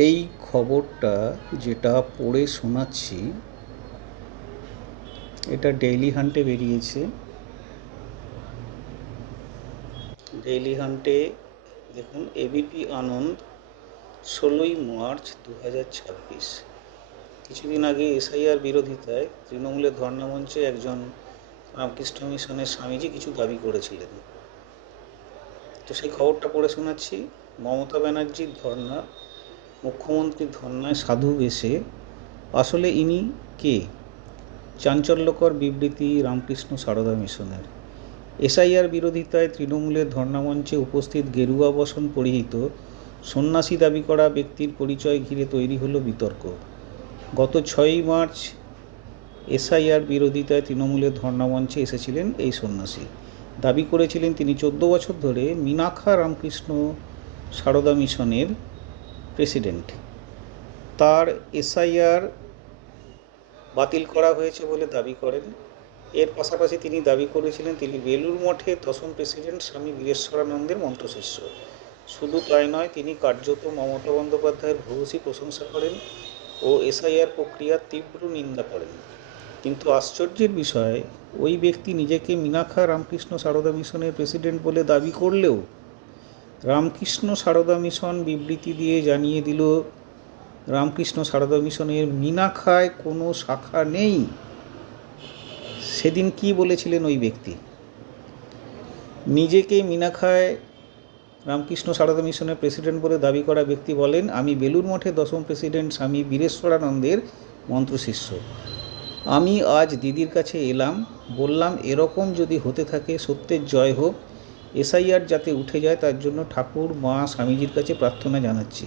এই খবরটা যেটা পড়ে শোনাচ্ছি এটা ডেইলি হান্টে বেরিয়েছে। ডেইলি হান্টে দেখুন, এবিপি আনন্দ 16ই মার্চ 2026। কিছুদিন আগে এসআইআর বিরোধিতায় তৃণমূলের ধর্ণামঞ্চে একজন রামকৃষ্ণ মিশনের স্বামীজি কিছু দাবি করেছিলেন। তো সেই খবরটা পড়ে শোনাচ্ছি। মমতা ব্যানার্জির ধর্ণা, মুখ্যমন্ত্রীর ধর্নায় সাধু বেশে আসলে ইনি কে? চাঞ্চল্যকর বিবৃতি রামকৃষ্ণ সারদা মিশনের। এসআইআর বিরোধিতায় তৃণমূলের ধর্নামঞ্চে উপস্থিত গেরুয়া বসন পরিহিত সন্ন্যাসী দাবি করা ব্যক্তির পরিচয় ঘিরে তৈরি হলো বিতর্ক। গত 6ই মার্চ এসআইআর বিরোধিতায় তৃণমূলের ধর্নামঞ্চে এসেছিলেন এই সন্ন্যাসী। দাবি করেছিলেন তিনি 14 বছর ধরে মীনাক্ষা রামকৃষ্ণ সারদা মিশনের প্রেসিডেন্ট। তার এসআইআর বাতিল করা হয়েছে বলে দাবি করেন। এর পাশাপাশি তিনি দাবি করেছিলেন তিনি বেলুড় মঠের 10ম প্রেসিডেন্ট স্বামী বীরেশ্বরানন্দের মন্ত্রশিষ্য। শুধু তাই নয়, তিনি কার্যত মমতা বন্দ্যোপাধ্যায়ের ভূয়সী প্রশংসা করেন ও এসআইআর প্রক্রিয়ার তীব্র নিন্দা করেন। কিন্তু আশ্চর্যের বিষয়, ওই ব্যক্তি নিজেকে মীনাক্ষা রামকৃষ্ণ সারদা মিশনের প্রেসিডেন্ট বলে দাবি করলেও রামকৃষ্ণ সারদা মিশন বিবৃতি দিয়ে জানিয়ে দিল রামকৃষ্ণ সারদা মিশনের মীনাক্ষায় কোনো শাখা নেই। সেদিন কি বলেছিলেন ওই ব্যক্তি? নিজেকে মীনাক্ষায় রামকৃষ্ণ সারদা মিশনের প্রেসিডেন্ট বলে দাবি করা ব্যক্তি বলেন, আমি বেলুড় মঠের 10ম প্রেসিডেন্ট স্বামী বীরেশ্বরানন্দের মন্ত্রশিষ্য। আমি আজ দিদির কাছে এলাম, বললাম এরকম যদি হতে থাকে সত্যের জয় হোক, এসআইআর যাতে উঠে যায় তার জন্য ঠাকুর মা স্বামীজির কাছে প্রার্থনা জানাচ্ছি।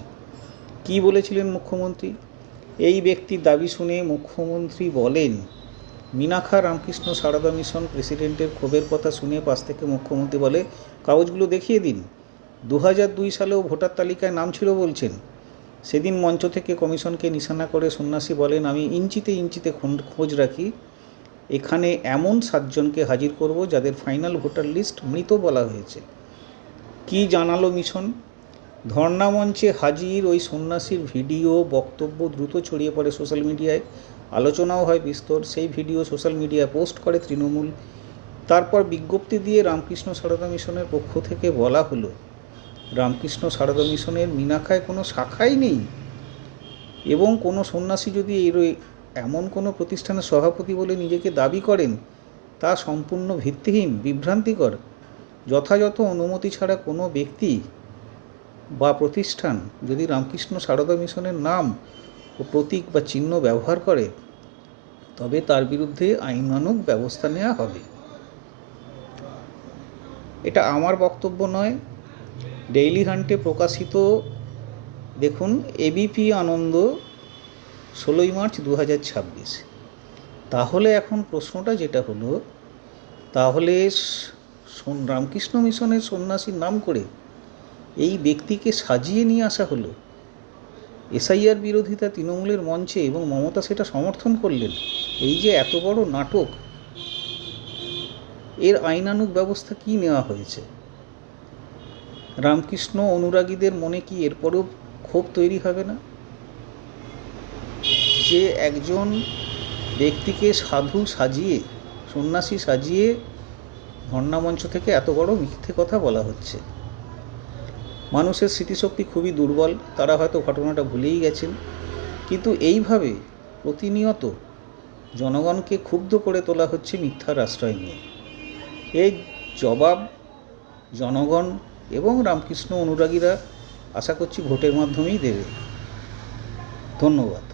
কি বলেছিলেন মুখ্যমন্ত্রী? এই ব্যক্তির দাবি শুনে মুখ্যমন্ত্রী বলেন, মীনাক্ষা রামকৃষ্ণ সারদা মিশন প্রেসিডেন্টের ক্ষোভের কথা শুনে পাশ থেকে মুখ্যমন্ত্রী বলে, কাগজগুলো দেখিয়ে দিন। 2002 সালেও ভোটার তালিকায় নাম ছিল বলছেন। সেদিন মঞ্চ থেকে কমিশনকে নিশানা করে সন্ন্যাসী বলেন, আমি ইঞ্চিতে ইঞ্চিতে খোঁজ রাখি, এখানে এমন 7 জনকে হাজির করব যাদের ফাইনাল ভোটার লিস্ট মৃত বলা হয়েছে। কি জানালো মিশন? ধর্নামঞ্চে হাজির ওই সন্ন্যাসীর ভিডিও বক্তব্য দ্রুত ছড়িয়ে পড়ে সোশ্যাল মিডিয়ায়, আলোচনাও হয় বিস্তর। সেই ভিডিও সোশ্যাল মিডিয়ায় পোস্ট করে তৃণমূল। তারপর বিজ্ঞপ্তি দিয়ে রামকৃষ্ণ সারদা মিশনের পক্ষ থেকে বলা হলো, রামকৃষ্ণ সারদা মিশনের মীনাক্ষায় কোনো শাখাই নেই এবং কোনো সন্ন্যাসী যদি এমন কোনো প্রতিষ্ঠানের সভাপতি বলে নিজেকে দাবি করেন তা সম্পূর্ণ ভিত্তিহীন, বিভ্রান্তিকর। যথাযথ অনুমতি ছাড়া কোনো ব্যক্তি বা প্রতিষ্ঠান যদি রামকৃষ্ণ সারদা মিশনের নাম ও প্রতীক বা চিহ্ন ব্যবহার করে তবে তার বিরুদ্ধে আইনানুগ ব্যবস্থা নেওয়া হবে। এটা আমার বক্তব্য নয়, ডেইলি হান্টে প্রকাশিত। দেখুন, এবিপি আনন্দ 16ই মার্চ 2026। তাহলে এখন প্রশ্নটা যেটা হলো, তাহলে রামকৃষ্ণ মিশনের সন্ন্যাসীর নাম করে এই ব্যক্তিকে সাজিয়ে নিয়ে আসা হলো এসআইআর বিরোধিতা তৃণমূলের মঞ্চে এবং মমতা সেটা সমর্থন করলেন। এই যে এত বড় নাটক, এর আইনানুগ ব্যবস্থা কি নেওয়া হয়েছে? রামকৃষ্ণ অনুরাগীদের মনে কি এরপরেও ক্ষোভ তৈরি হবে না যে একজন ব্যক্তিকে সাধু সাজিয়ে, সন্ন্যাসী সাজিয়ে ধর্নামঞ্চ থেকে এত বড় মিথ্যে কথা বলা হচ্ছে? মানুষের স্মৃতিশক্তি খুবই দুর্বল, তারা হয়তো ঘটনাটা ভুলেই গেছেন, কিন্তু এইভাবে প্রতিনিয়ত জনগণকে ক্ষুব্ধ করে তোলা হচ্ছে মিথ্যার আশ্রয় নিয়ে। এই জবাব জনগণ এবং রামকৃষ্ণ অনুরাগীরা আশা করছি ভোটের মাধ্যমেই দেবে। ধন্যবাদ।